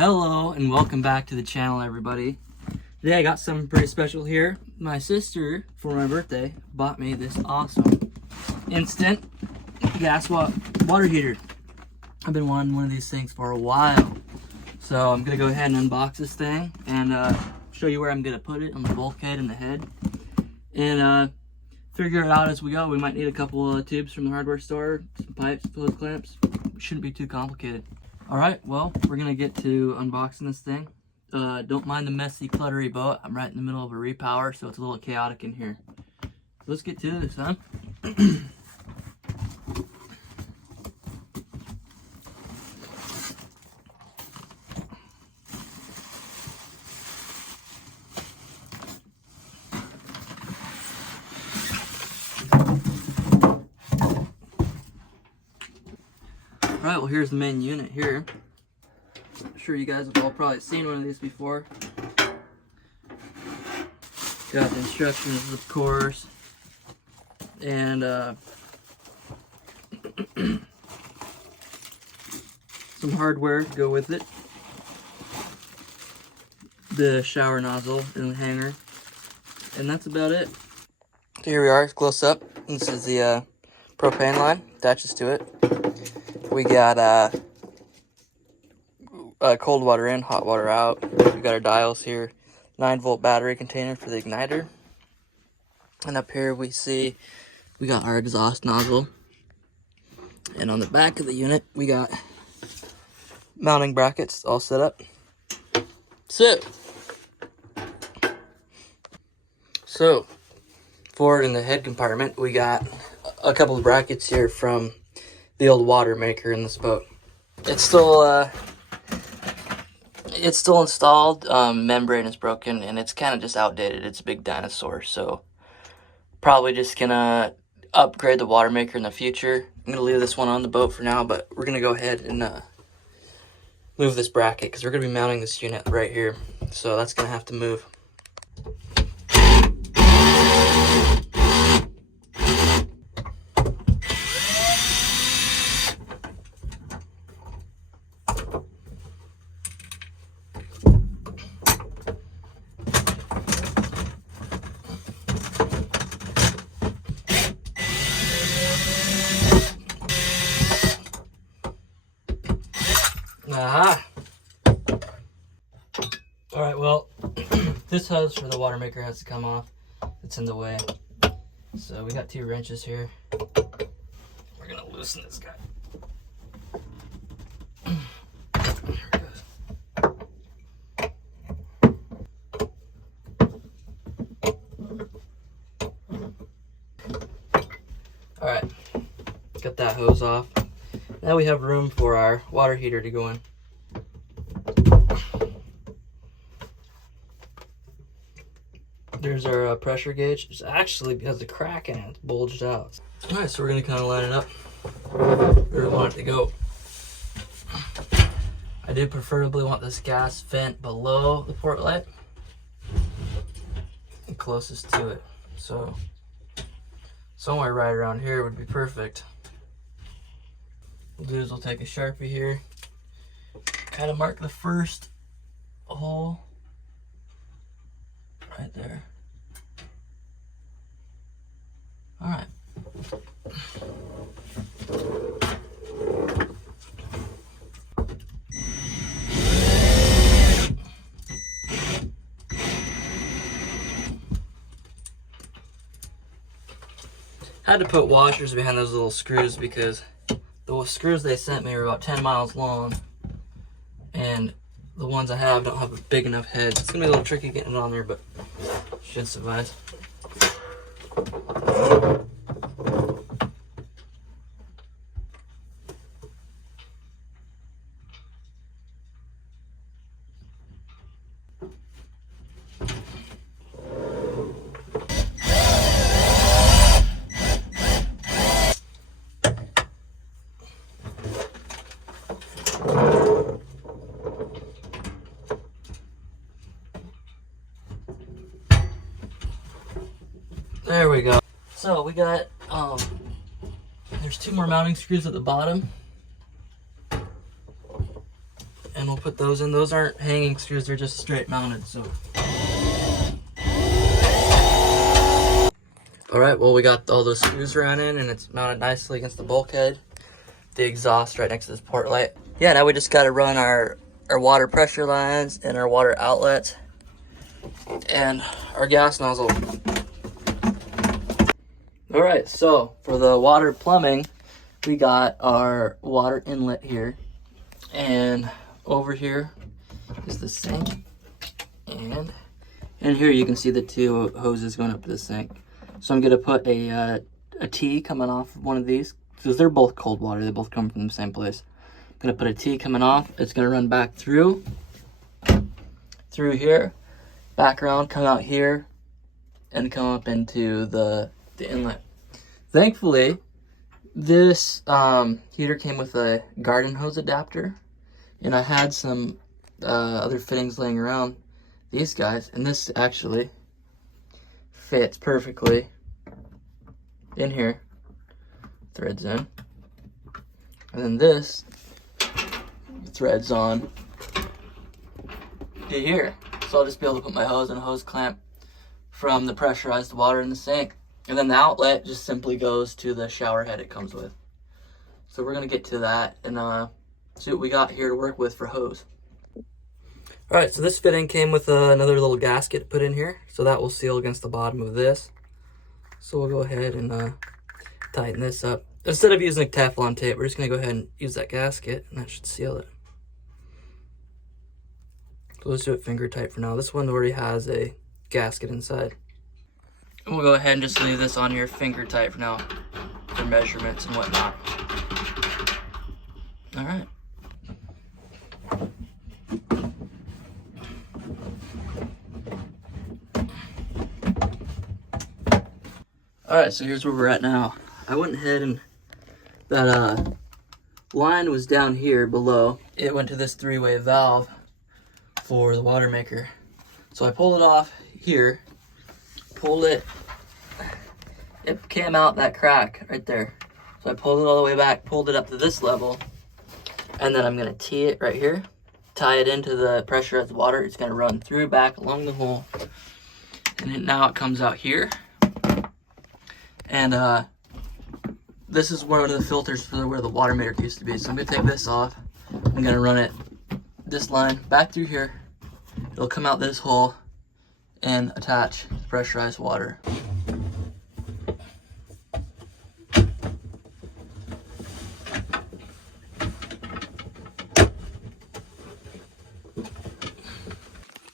Hello and welcome back to the channel, everybody. Today I got something pretty special here. My sister, for my birthday, bought me this awesome instant gas water heater. I've been wanting one of these things for a while. So I'm gonna go ahead and unbox this thing and show you where I'm gonna put it on the bulkhead and the head. And figure it out as we go. We might need a couple of tubes from the hardware store, some pipes, hose clamps. It shouldn't be too complicated. Alright, well, we're gonna get to unboxing this thing. Don't mind the messy, cluttery boat. I'm right in the middle of a repower, so it's a little chaotic in here. Let's get to this, huh? Alright, well, here's the main unit here. I'm sure you guys have all probably seen one of these before. Got the instructions, of course, and some hardware to go with it. The shower nozzle and the hanger, and that's about it. So here we are, close up. This is the propane line, attaches to it. We got cold water in, hot water out. We got our dials here, 9-volt battery container for the igniter. And up here we see we got our exhaust nozzle. And on the back of the unit, we got mounting brackets all set up. So forward in the head compartment, we got a couple of brackets here from the old water maker in this boat. It's still installed. Membrane is broken and it's kind of just outdated. It's a big dinosaur, so probably just gonna upgrade the water maker in the future. I'm gonna leave this one on the boat for now, but we're gonna go ahead and move this bracket because we're gonna be mounting this unit right here, so that's gonna have to move. Aha! Alright, well, this hose for the water maker has to come off. It's in the way. So we got 2 wrenches here. We're gonna loosen this guy. There it goes. Alright, got that hose off. Now we have room for our water heater to go in. There's our pressure gauge. It's actually, because the crack in it, it's bulged out. Alright, so we're going to kind of line it up where we want it to go. I do preferably want this gas vent below the port light and closest to it. So somewhere right around here would be perfect. What we'll do is we'll take a Sharpie here, kind of mark the first hole right there. All right. Had to put washers behind those little screws because the screws they sent me are about 10 miles long, and the ones I have don't have a big enough head. It's gonna be a little tricky getting it on there, but should survive. There we go. So we got, there's 2 more mounting screws at the bottom. And we'll put those in. Those aren't hanging screws, they're just straight mounted, so. All right, well, we got all those screws ran in and it's mounted nicely against the bulkhead. The exhaust right next to this port light. Yeah, now we just got to run our water pressure lines and our water outlet and our gas nozzle. All right, so for the water plumbing, we got our water inlet here, and over here is the sink, and here you can see the two hoses going up to the sink. So I'm gonna put a T coming off one of these, because they're both cold water, they both come from the same place. I'm gonna put a T coming off, it's gonna run back through here, back around, come out here, and come up into the inlet. Thankfully, this heater came with a garden hose adapter, and I had some other fittings laying around, these guys, and this actually fits perfectly in here, threads in, and then this threads on to here. So I'll just be able to put my hose and a hose clamp from the pressurized water in the sink. And then the outlet just simply goes to the shower head it comes with. So we're gonna get to that and see what we got here to work with for hose. All right, so this fitting came with another little gasket put in here. So that will seal against the bottom of this. So we'll go ahead and tighten this up. Instead of using Teflon tape, we're just gonna go ahead and use that gasket and that should seal it. So let's do it finger tight for now. This one already has a gasket inside. And we'll go ahead and just leave this on here finger tight for now for measurements and whatnot. All right. All right, so here's where we're at now. I went ahead and that line was down here below. It went to this three-way valve for the water maker. So I pulled it off here, pulled it came out that crack right there. So I pulled it all the way back, pulled it up to this level, and then I'm gonna tee it right here, tie it into the pressurized water. It's gonna run through back along the hole, and now it comes out here. And this is one of the filters for where the water meter used to be. So I'm gonna take this off. I'm gonna run it, this line, back through here. It'll come out this hole and attach the pressurized water.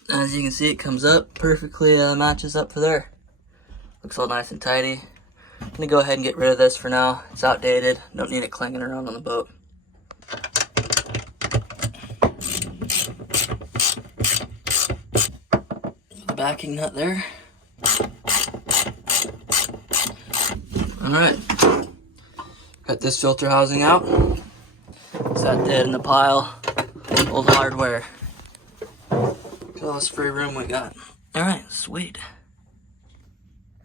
As you can see, it comes up perfectly, matches up for there. Looks all nice and tidy. I'm gonna go ahead and get rid of this for now. It's outdated. Don't need it clanging around on the boat. The backing nut there. Alright. Got this filter housing out. Sat dead in the pile. Old hardware. Look at all this free room we got. Alright, sweet.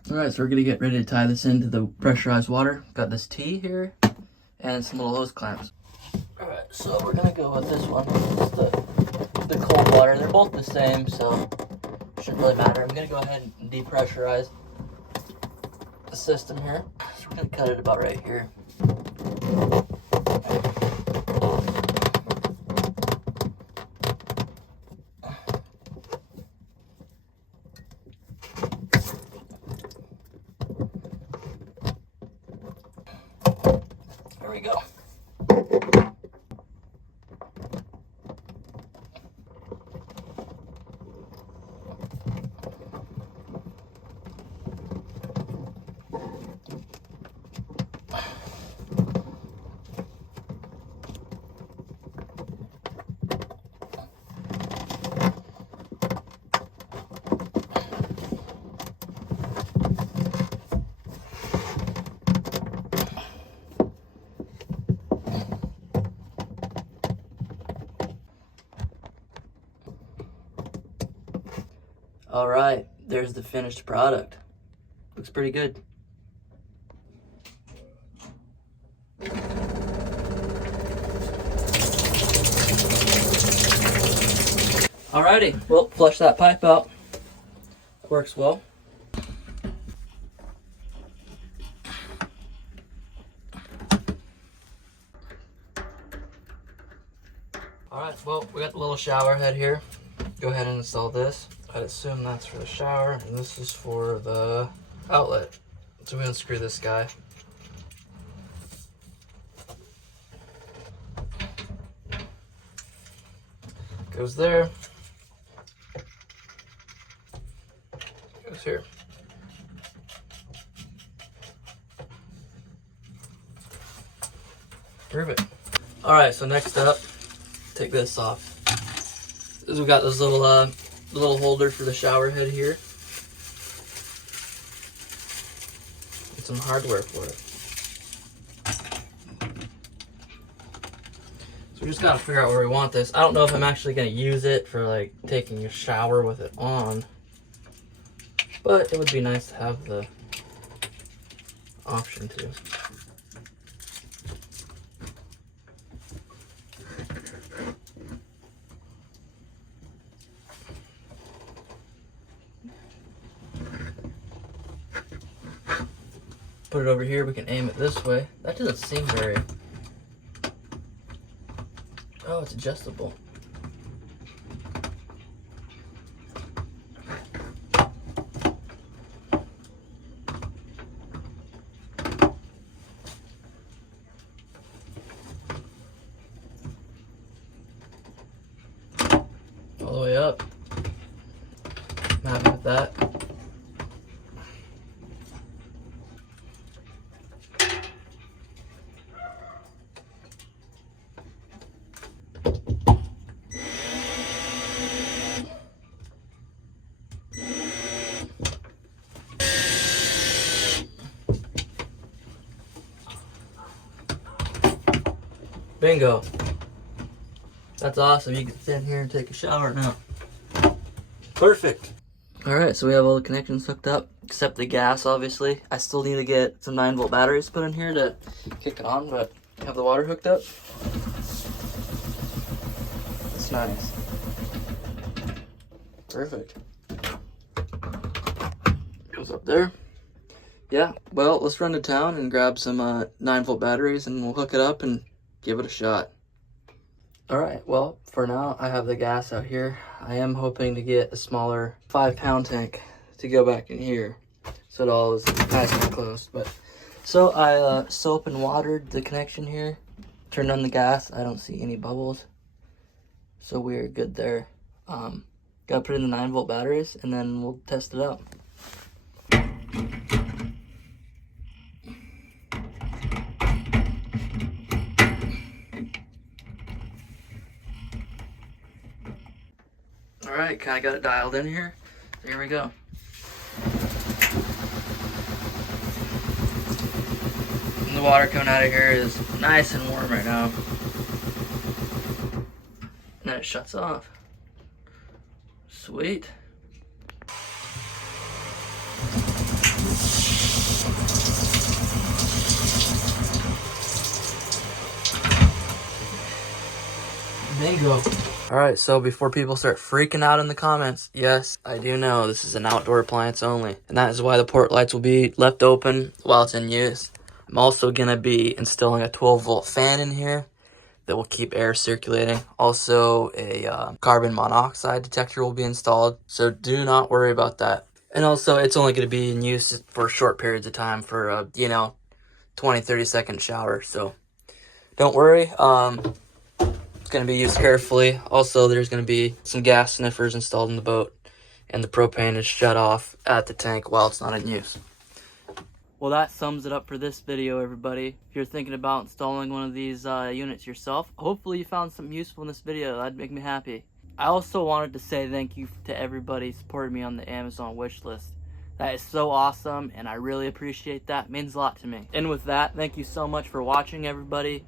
Alright, so we're gonna get ready to tie this into the pressurized water. Got this T here and some little hose clamps. Alright, so we're gonna go with this one. It's the cold water. They're both the same, so it shouldn't really matter. I'm gonna go ahead and depressurize the system here. So we're gonna cut it about right here. There we go. All right, there's the finished product. Looks pretty good. Alrighty, well, flush that pipe out. Works well. Alright, well, we got the little shower head here. Go ahead and install this. I'd assume that's for the shower, and this is for the outlet. So we unscrew this guy. Goes there. Goes here. Perfect. Alright, so next up, take this off. We've got this little holder for the shower head here. And some hardware for it. So we just gotta figure out where we want this. I don't know if I'm actually gonna use it for like taking a shower with it on, but it would be nice to have the option to. Put it over here, we can aim it this way. That doesn't seem very... Oh, it's adjustable. All the way up. I'm happy with that. Bingo. That's awesome. You can stand here and take a shower now. Perfect. Alright, so we have all the connections hooked up, except the gas, obviously. I still need to get some 9-volt batteries put in here to kick it on, but have the water hooked up. That's nice. Perfect. Goes up there. Yeah, well, let's run to town and grab some 9-volt batteries, and we'll hook it up and give it a shot. Alright, well, for now, I have the gas out here. I am hoping to get a smaller 5-pound tank to go back in here, so it all is nice and close. But so I soap and watered the connection here, turned on the gas. I don't see any bubbles, so we're good there. Gotta put in the 9-volt batteries, and then we'll test it out. Alright, kind of got it dialed in here. Here we go. And the water coming out of here is nice and warm right now. And then it shuts off. Sweet. Bingo. Alright, so before people start freaking out in the comments, yes, I do know this is an outdoor appliance only. And that is why the port lights will be left open while it's in use. I'm also going to be installing a 12-volt fan in here that will keep air circulating. Also, a carbon monoxide detector will be installed, so do not worry about that. And also, it's only going to be in use for short periods of time for a, 20-30 second shower, so don't worry. Going to be used carefully. Also, there's going to be some gas sniffers installed in the boat, and the propane is shut off at the tank while it's not in use. Well, that sums it up for this video, everybody. If you're thinking about installing one of these units yourself, hopefully you found something useful in this video. That'd make me happy. I also wanted to say thank you to everybody supporting me on the Amazon wish list. That is so awesome, and I really appreciate that. It means a lot to me. And with that, thank you so much for watching, everybody.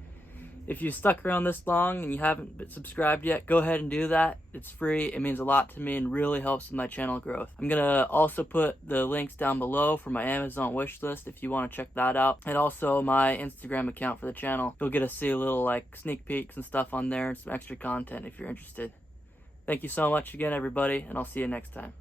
If you stuck around this long and you haven't been subscribed yet, go ahead and do that. It's free. It means a lot to me and really helps with my channel growth. I'm going to also put the links down below for my Amazon wish list if you want to check that out. And also my Instagram account for the channel. You'll get to see a little like sneak peeks and stuff on there and some extra content if you're interested. Thank you so much again, everybody, and I'll see you next time.